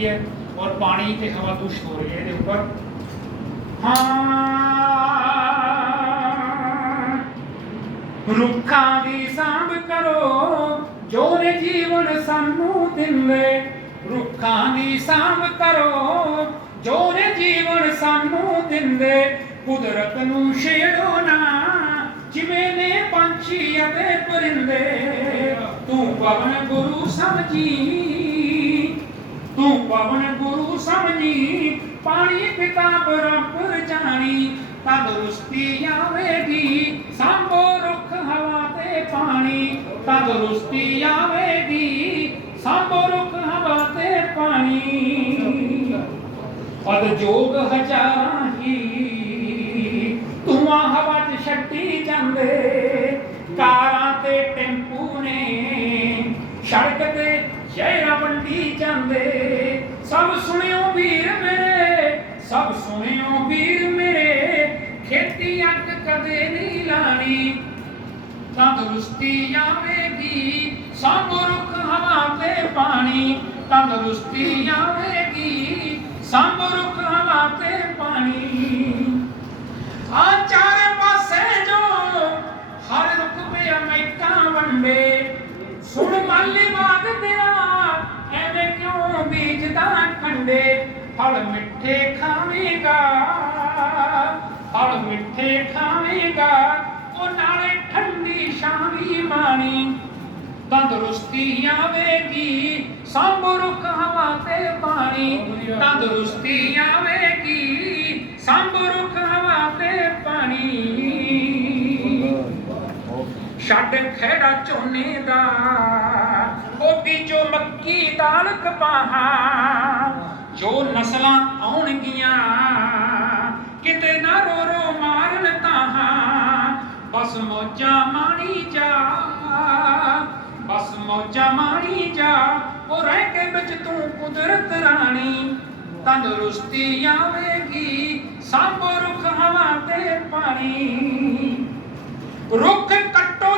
ਰਹੀ ਹੈ ਔਰ ਪਾਣੀ ਤੇ ਹਵਾ ਦੂਸ਼ਿਤ ਹੋ ਰਹੀ ਹੈ ਇਹਦੇ ਉੱਪਰ। ਹਾਂ। ਰੁੱਖਾਂ ਦੀ ਸਾਂਭ ਕਰੋ, ਜੋ ਨੇ ਜੀਵਨ ਸਾਨੂੰ ਦਿੰਦੇ। ਰੁੱਖਾਂ ਦੀ ਸਾਂਭ ਕਰੋ, ਜੋ ਨੇ ਜੀਵਨ ਸਾਨੂੰ ਦਿੰਦੇ। ਕੁਦਰਤ ਨੂੰ ਛੇੜੋ ਨਾ, ਜਿਵੇਂ ਨੇ ਪੰਛੀ ਅਤੇ ਪਰਿੰਦੇ। ਤੂੰ ਪਵਨ ਗੁਰੂ ਸਮਝੀ। ਤੂੰ ਪਵਨ ਗੁਰੂ ਸਮਝੀ ਪਾਣੀ ਪਿਤਾ ਬਰਾਬਰ ਜਾਣੀ ਤੰਦਰੁਸਤੀ ਆਵੇਗੀ ਸੰਭੋ ਰੁੱਖ ਹਵਾ ਤੇ ਪਾਣੀ ਤੰਦਰੁਸਤੀ ਆਵੇਗੀ ਸੰਭੋ ਰੁੱਖ ਹਵਾ ਤੇ ਪਾਣੀ ਪਦ ਜੋਗ ਹਜ਼ਾਰਾਂ ਹੀ ਧੂਆਂ ਹਵਾ 'ਚ ਛੱਡੀ ਜਾਂਦੇ ਕਾਰਾਂ ਤੇ ਟੈਂਪੂ ਨੇ ਸੜਕ ਤੇ ਜ਼ਹਿਰਾਂ ਵੰਡੀ ਜਾਂਦੇ ਸਭ ਸੁਣਿਓ ਵੀਰ ਮੇਰੇ ਸਭ ਸੁਣਿਓ ਵੀਰ ਮੇਰੇ ਖੇਤੀ ਅੱਗ ਕਦੇ ਨਹੀਂ ਲਾਣੀ ਤੰਦਰੁਸਤੀ ਆਵੇਗੀ ਸਭ ਰੁੱਖ ਹਵਾ ਤੇ ਪਾਣੀ ਤੰਦਰੁਸਤੀ ਆਵੇਗੀ ਸਭ ਰੁੱਖ ਹਵਾ ਤੇ ਪਾਣੀ ਆ ਚਾਰੇ ਪਾਸੇ ਜੋ ਹਰ ਰੁੱਖ ਪਿਆ ਮੈਕਾਂ ਵੰਡੇ ਸੁਣ ਮਾਲੀ ਬਾਗ ਤੇਰਾ ਐਵੇਂ ਕਿਉਂ ਬੀਜਦਾ ਖੰਡੇ ਫਲ ਮਿੱਠੇ ਖਾਵੇਂਗਾ, ਫਲ ਮਿੱਠੇ ਖਾਵੇਂਗਾ, ਉਹ ਨਾਲੇ ਠੰਡੀ ਸ਼ਾਮੀ ਮਾਣੀ। ਤੰਦਰੁਸਤੀ ਆਵੇਗੀ, ਸੰਭ ਰੁੱਖ ਹਵਾ ਤੇ ਪਾਣੀ। ਤੰਦਰੁਸਤੀ ਆਵੇਗੀ, ਸੰਭ ਰੁੱਖ ਹਵਾ ਤੇ ਪਾਣੀ। ਛੱਡ ਖੇੜਾ ਝੋਨੇ ਦਾ ਕੋਬੀ ਬੀਜੋ ਮੱਕੀ ਦਾਲ ਕਪਾਹਾ ਜੋ ਨਸਲਾਂ ਆਉਣਗੀਆਂ, ਕਿਤੇ ਨਾ ਰੋ ਰੋ ਮਾਰਨ ਤਾਹਾਂ। ਬਸ ਮੋਜਾਂ ਮਾਣੀ ਜਾ, ਬਸ ਮੋਜਾਂ ਮਾਣੀ ਜਾ, ਉਹ ਰਹਿ ਕੇ ਵਿੱਚ ਤੂੰ ਕੁਦਰਤ ਰਾਣੀ। ਤੰਦਰੁਸਤੀ ਆਵੇਗੀ, ਸੰਭ ਰੁੱਖ ਹਵਾ ਤੇ ਪਾਣੀ। ਰੁੱਖ ਕੱਟੋ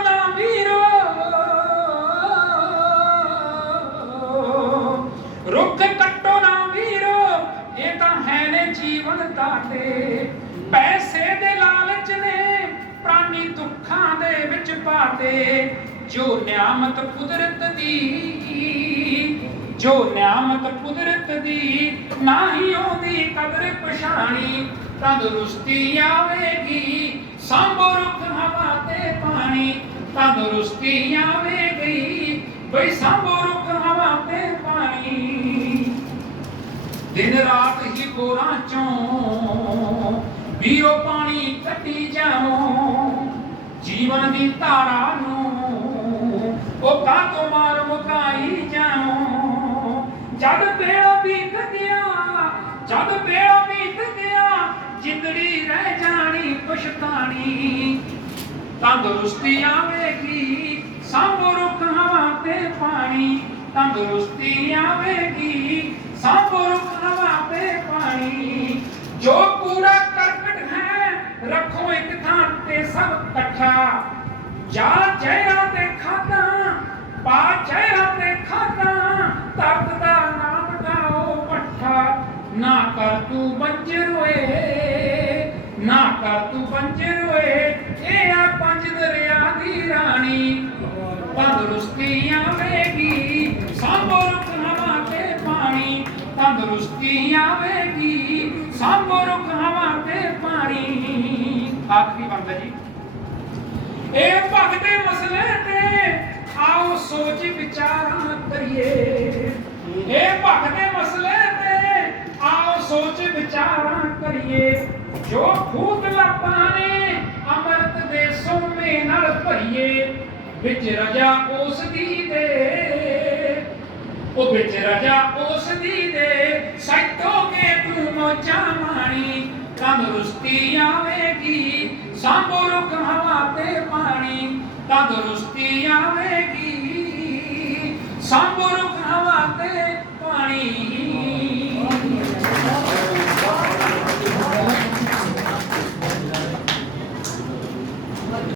ਪਾਤੇ ਜੋ ਨਿਆਮਤ ਕੁਦਰਤ ਦੀ ਜੋ ਨਿਆਮਤ ਕੁਦਰਤ ਦੀ ਨਾਹੀ ਉਹਦੀ ਕਦਰ ਪਛਾਣੀ ਤੰਦਰੁਸਤੀ ਆਵੇਗੀ ਸੰਭੋ ਰੁੱਖ ਹਵਾ ਤੇ ਪਾਣੀ ਤੰਦਰੁਸਤੀ ਆਵੇਗੀ ਬਈ ਸੰਭੋ ਰੁੱਖ ਹਵਾ ਤੇ ਪਾਣੀ ਦਿਨ ਰਾਤ ਹੀ ਕੋਰਾਂ ਚੋਂ ਵੀਰੋ ਪਾਣੀ ਕੱਢੀ ਜਾਓ ਜੀਵਨ ਦੀ ਧਾਰਾ ਨੂੰ। ਉਹ ਕਾਤੋਂ ਮਾਰ ਮੁਕਾਈ ਜਾਓ ਜਦ ਬੇੜਾ ਬੀਤ ਗਿਆ ਜਦ ਬੇੜਾ ਬੀਤ ਗਿਆ ਜਿੰਦੜੀ ਰਹਿ ਜਾਣੀ ਪਛਤਾਣੀ ਤੰਦਰੁਸਤੀ ਆਵੇਗੀ, ਸੰਭ ਰੁੱਖ ਹਵਾ ਤੇ ਪਾਣੀ। ਤੰਦਰੁਸਤੀ ਆਵੇਗੀ, ਸੰਭ ਰੁੱਖ ਹਵਾ ਤੇ ਪਾਣੀ। ਜੋ ਪੂਰਾ ਰੱਖੋ ਇੱਕ ਥਾਂ ਤੇ ਸਭ ਇਕੱਠਾ। ਜਾ ਚਿਹਰਾ ਤੇ ਖਾਦਾ ਪਾ ਚਿਹਰਾ ਤੇ ਖਾਦਾ ਤਰਤ ਦਾ ਨਾਮ ਗਾਓ ਪੱਠਾ। ਨਾ ਕਰ ਤੂੰ ਬੰਜਰ ਓਏ, ਨਾ ਕਰ ਤੂੰ ਬੰਜਰ ਓਏ, ਇਹ ਆ ਪੰਜ ਦਰਿਆ ਦੀ ਰਾਣੀ। ਤੰਦਰੁਸਤੀ ਆਵੇਗੀ ਸੰਭੋ ਰੁੱਖ ਹਵਾ ਤੇ ਪਾਣੀ। ਤੰਦਰੁਸਤੀ ਆਵੇਗੀ ਸੰਭੋ ਰੁੱਖ ਹਵਾ ਤੇ ਪਾਣੀ ਆਖਰੀ ਬੰਦਾ ਜੀ। ਇਹ ਭਗਤ ਦੇ ਮਸਲੇ ਤੇ ਆਓ ਸੋਚ ਵਿਚਾਰਾਂ ਕਰੀਏ। ਇਹ ਭਗਤ ਦੇ ਮਸਲੇ ਤੇ ਆਓ ਸੋਚ ਵਿਚਾਰਾਂ ਕਰੀਏ। ਜੋ ਖੂਦ ਲੱਤਾਂ ਨੇ ਅੰਮ੍ਰਿਤ ਦੇ ਸੋਮੇ ਨਾਲ ਭਰੀਏ, ਵਿੱਚ ਰਜਾ ਉਸ ਦੀ। ਦੇ ਉਹ ਵਿੱਚ ਰਜਾ ਉਸ ਦੀ ਦੇ ਸੈਤੋਗੇ ਤੂੰ ਮੋਚਾ ਮਾਣੀ। ਤੰਦਰੁਸਤੀ ਆਵੇਗੀ। ਸੰਭੋ ਰੁੱਖ ਹਵਾ ਤੇ ਪਾਣੀ। ਤੰਦਰੁਸਤੀ ਆਵੇਗੀ।